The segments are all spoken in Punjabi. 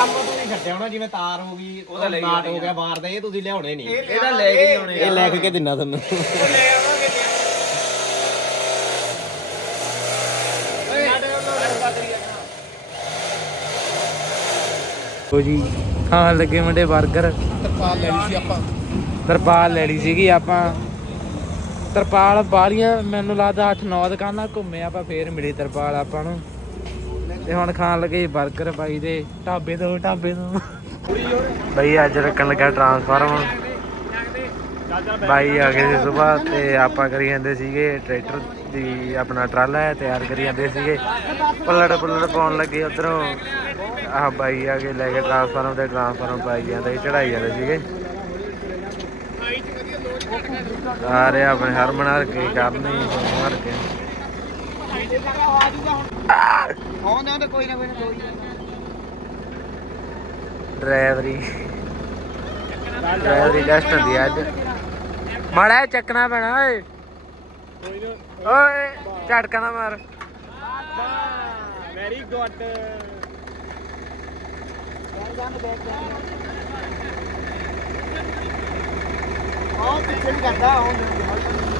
ਕੰਮ ਤੁਸੀਂ ਛੱਡਿਆ ਹੋਣਾ ਜਿਵੇਂ ਤਾਰ ਹੋ ਗਈ ਉਹਦਾ ਲੈ ਕੇ ਨਾਟ ਹੋ ਗਿਆ ਬਾਹਰ ਦਾ ਇਹ ਤੁਸੀਂ ਲਿਆਉਣੇ ਨਹੀਂ। ਇਹਦਾ ਲੈ ਕੇ ਹੀ ਆਉਣੇ ਇਹ ਲੈ ਕੇ ਦਿੰਨਾ ਤੁਹਾਨੂੰ। ਉਹ ਜੀ ਖਾਣ ਲੱਗੇ ਮੁੰਡੇ 버ਗਰ ਤਰਪਾਲ ਲੈ ਲਈ ਸੀ ਆਪਾਂ। ਤਰਪਾਲ ਲੈ ਲਈ ਸੀਗੀ ਆਪਾਂ। ਤਰਪਾਲ ਬਾਲੀਆਂ ਮੈਨੂੰ ਲੱਗਦਾ 8-9 ਦੁਕਾਨਾਂ ਘੁੰਮੇ ਆਪਾਂ ਫੇਰ ਮਿਲੀ ਤਰਪਾਲ ਆਪਾਂ ਨੂੰ। ਤੇ ਹੁਣ ਖਾਣ ਲੱਗੇ 버ਗਰ ਬਾਈ ਦੇ, ਢਾਬੇ ਤੋਂ ਢਾਬੇ ਤੋਂ। ਬਈ ਅੱਜ ਰੱਖਣ ਲੱਗਾ ਟਰਾਂਸਫਾਰਮ ਬਾਈ ਆ ਗਏ ਸੀ ਸਵੇਰ ਤੇ ਆਪਾਂ ਕਰੀ ਜਾਂਦੇ ਸੀਗੇ ਟਰੈਕਟਰ ਦੀ ਆਪਣਾ ਟਰਾਲਾ ਹੈ, ਤਿਆਰ ਕਰੀ ਜਾਂਦੇ ਸੀਗੇ। ਪੱਲੜ ਪੁੱਲੜ ਪਾਉਣ ਲੱਗੇ ਉਧਰੋਂ। ਆਹ ਬਾਈ ਆ ਕੇ ਲੈ ਕੇ ਟਰਾਂਸਫਾਰਮ ਤੇ ਟਰਾਂਸਫਾਰਮ ਪਾਈ ਜਾਂਦੇ ਸੀ ਚੜਾਈ ਜਾਂਦੇ ਸੀਗੇ। ਆ ਰਿਹਾ ਆਪਣੇ ਹਰਮਨ ਹਰ ਕੇ ਕਰਨੀ ਹਰ ਕੇ ਆਉਂਦੇ ਆਉਂਦੇ ਕੋਈ ਨਾ ਕੋਈ ਨਾ ਕੋਈ ਡਰਾਈਵਰੀ। ਡਰਾਈਵਰੀ ਟੈਸਟ ਹੁੰਦੀ ਆ ਅੱਜ। ਮਾੜਾ ਚੱਕਣਾ ਪੈਣਾ, ਓਏ। ਓਏ, ਝਟਕਾ ਨਾ ਮਾਰ। ਵੈਰੀ ਗੁੱਡ ਆਹ ਪਿੱਛੇ ਵੀ ਕਰਦਾ ਆਉਂਦੇ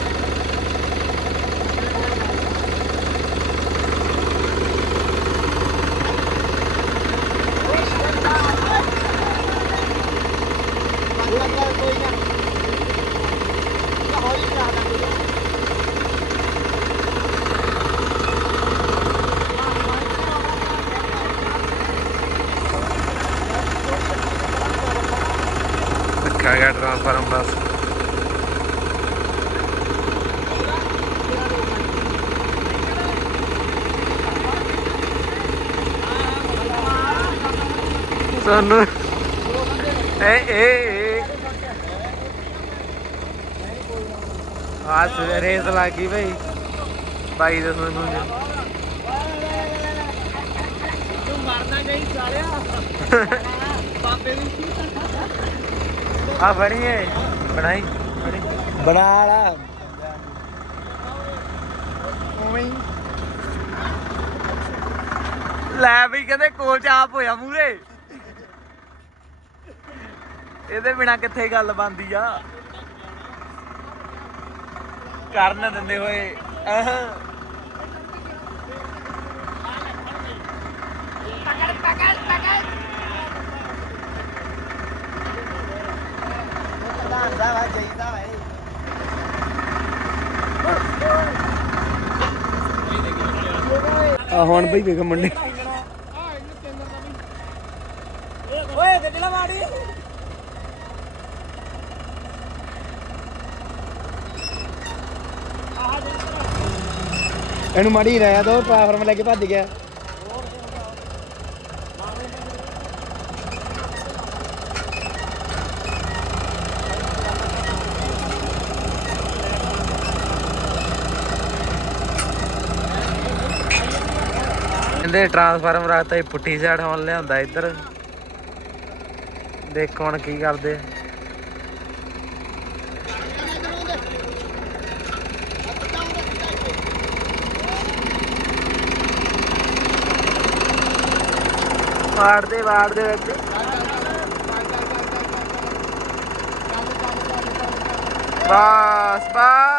ਕੋਈ ਨਾ ਹੌਲੀ ਚਲਾ ਦਾਂਗੇ ਰੱਖਿਆ ਗਿਆ ਟ੍ਰਾਂਸਫਾਰਮ ਬਸ। ਸਾਨੂੰ ਏ ਏ ਆ ਰੇਸ ਲੱਗੀ ਬਈ। ਬਾਈ ਦੇ ਸਾਨੂੰ ਜੀ ਤੂੰ ਮਰਨਾ ਨਹੀਂ ਸਾਲਿਆ। ਬਾਬੇ ਦੀ ਆ ਫੜੀਏ ਬਣਾਈ? ਫੜੀ ਬਣਾ ਲਾ। ਲੈ ਬਈ ਕਹਿੰਦੇ ਕੋਲ ਚ ਆਪ ਹੋਇਆ ਮੂਰੇ। ਇਹਦੇ ਬਿਨਾ ਕਿੱਥੇ ਗੱਲ ਬੰਦੀ ਆ? ਕਰਨ ਦਿੰਦੇ ਹੋਏ ਅਹ। ਵਾ ਵਾ ਆ ਹੁਣ ਬਈ ਵੇਖ ਮੁੰਡੇ। ਓਏ ਗੱਜਣਾ ਮਾੜੀ। ਇਹਨੂੰ ਮਾੜੀ ਰਹਿ ਦੋ ਪਲਾਟਫਾਰਮ ਲੈ ਕੇ ਭੱਜ ਗਿਆ। ਕਹਿੰਦੇ ਟਰਾਂਸਫਾਰਮ ਰੱਖਤਾ ਹੀ ਪੁੱਠੀ ਸਾਈਡ ਹੁਣ ਲਿਆਂਦਾ ਇੱਧਰ। ਦੇਖੋ ਹੁਣ ਕੀ ਕਰਦੇ ਆ। ਵਾੜਦੇ ਵਾੜਦੇ ਵਿੱਚ। ਬਸ ਬਸ।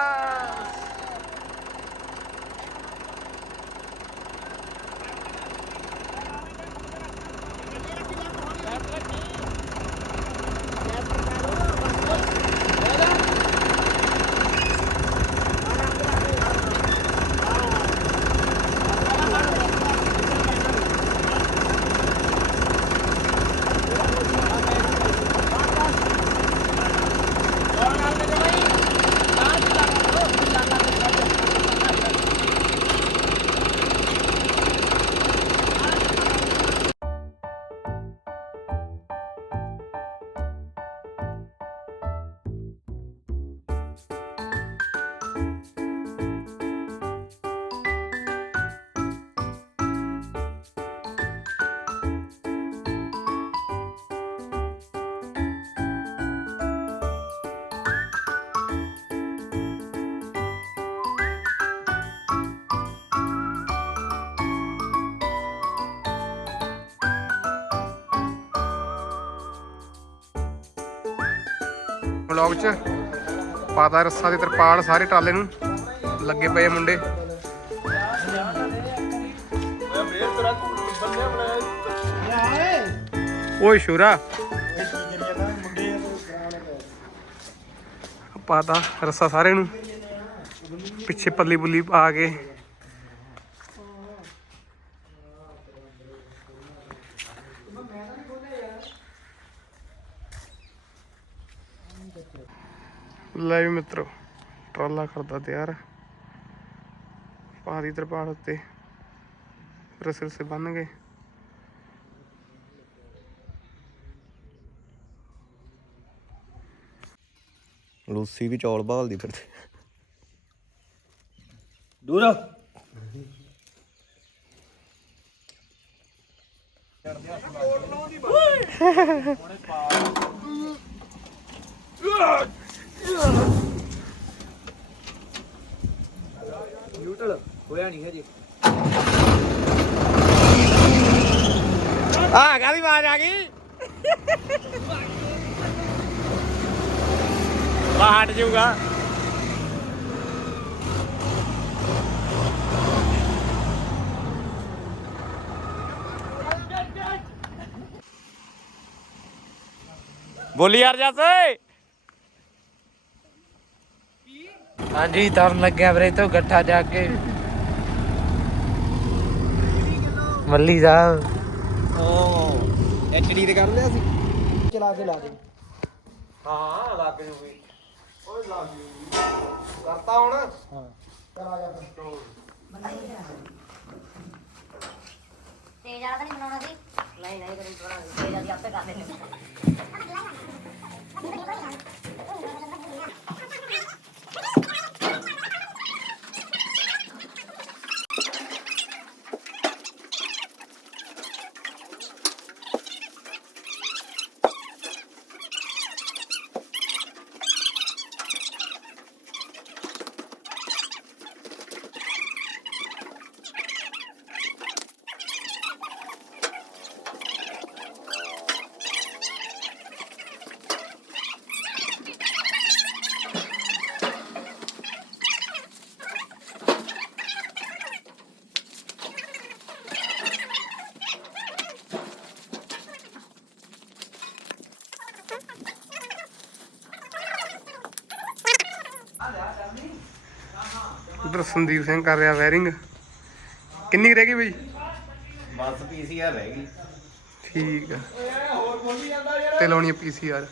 ਬਲੌਗ 'ਚ। ਪਾਤਾ ਰੱਸਾ ਤੇ ਤਰਪਾਲ ਸਾਰੇ ਟਰਾਲੇ ਨੂੰ। ਲੱਗੇ ਪਏ ਮੁੰਡੇ। ਓਏ ਸ਼ੁਰਾ। ਪਾਤਾ ਰੱਸਾ ਸਾਰੇ ਨੂੰ। ਪਿੱਛੇ ਪੱਲੀ ਪੁੱਲੀ ਪਾ ਕੇ। ਲੈ ਵੀ ਮਿੱਤਰੋ ਟਰਾਲਾ ਕਰਦਾ ਤਿਆਰ। ਪਹਾੜੀ ਤਰਪਾਲ ਉੱਤੇ ਰਸੇ ਰਸੇ ਬੰਨ ਗਏ। ਲੂਸੀ ਵੀ ਚੌਲ ਭਾਲਦੀ ਫਿਰਦੀ। ਦੂਰ ਹੋਇਆ ਨਹੀਂ ਹਜੇ। ਆ ਕਾਦੀ ਆਵਾਜ਼ ਆ ਗਈ? ਹਟ ਜਾਊਗਾ। ਬੋਲੀ ਯਾਰ ਜੱਸੇ। ਹਾਂਜੀ ਤੁਰਨ ਲੱਗਿਆ ਵੀਰੇ ਤੋਂ ਗੱਠਾ ਜਾ ਕੇ। ਮੱਲੀ ਸਾਹਿਬ ਓ ਐਚਡੀ ਤੇ ਕਰ ਲਿਆ ਸੀ। ਚਲਾ ਕੇ ਲਾ ਦੇ। ਹਾਂ ਲੱਗ ਜੂ ਵੀ। ਓਏ ਲੱਗ ਜੂ ਕਰਤਾ ਹੁਣ? ਤੇ ਜ਼ਿਆਦਾ ਤਾਂ ਨਹੀਂ ਬਣਾਉਣਾ ਸੀ? ਨਹੀਂ ਨਹੀਂ ਕਰੀ ਥੋੜਾ ਤੇ ਜ਼ਿਆਦਾ ਆਪੇ ਕਰ ਲੈਣੇ ਉਧਰ ਸੰਦੀਪ ਸਿੰਘ ਕਰ ਰਿਹਾ ਵਾਇਰਿੰਗ। ਕਿੰਨੀ ਕੁ ਰਹਿ ਗਈ ਬਈ? ਬਸ ਪੀਸੀਆਰ ਰਹਿ ਗਈ। ਠੀਕ ਆ। ਤੇ ਲਾਉਣੀ ਪੀਸੀਆਰ